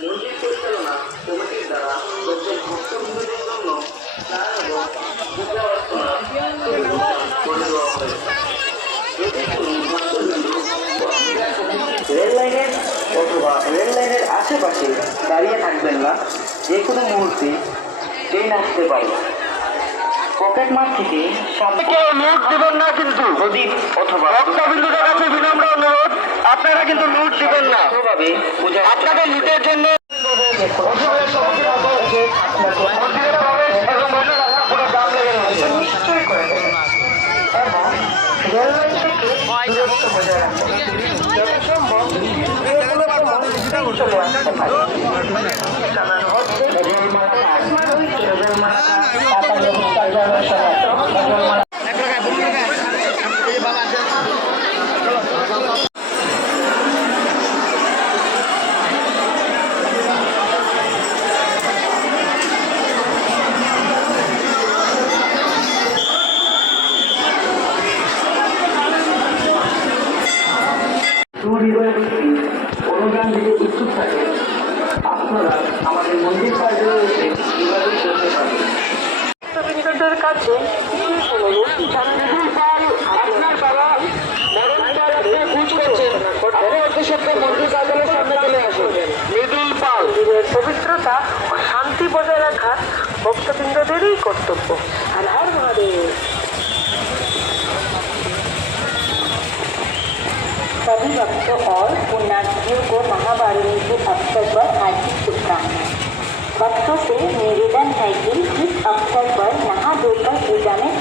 মন্দির পরিচালনা কমিটির দ্বারা ভক্তবৃন্দদের জন্য রেল লাইনের অথবা রেল লাইনের আশেপাশে দাঁড়িয়ে থাকবেন না, যে কোনো মুহূর্তে ট্রেন আসতে পারে। পকেট মার থেকে কেউ লুট দেবেন না, কিন্তু প্রদীপ অথবা ভক্তবৃন্দদের কাছে বিনম্র অনুরোধ, আপনারা কিন্তু লুট দেবেন না। আপনাদের লুটের জন্য অনুদান দিতে ইচ্ছুক থাকে, আপনারা আমাদের মন্দির সাইডে রয়েছে যোগাযোগ করতে পারেন। ভক্তবৃন্দদের কাছে বিশেষ অনুরোধ, আপনার বাবা মন্দির কার্যালয়ের সামনে চলে আসুন। মৃদুল পাল পবিত্রতা ও শান্তি বজায় রাখা ভক্তবৃন্দদেরই কর্তব্য। আর হর মহাদেব। सभी भक्तों और पुण्यार्थियों को महावारुणी के अवसर पर हार्दिक शुभकामनाएं। भक्तों से निवेदन है कि इस अवसर पर नहा धोकर पूजा में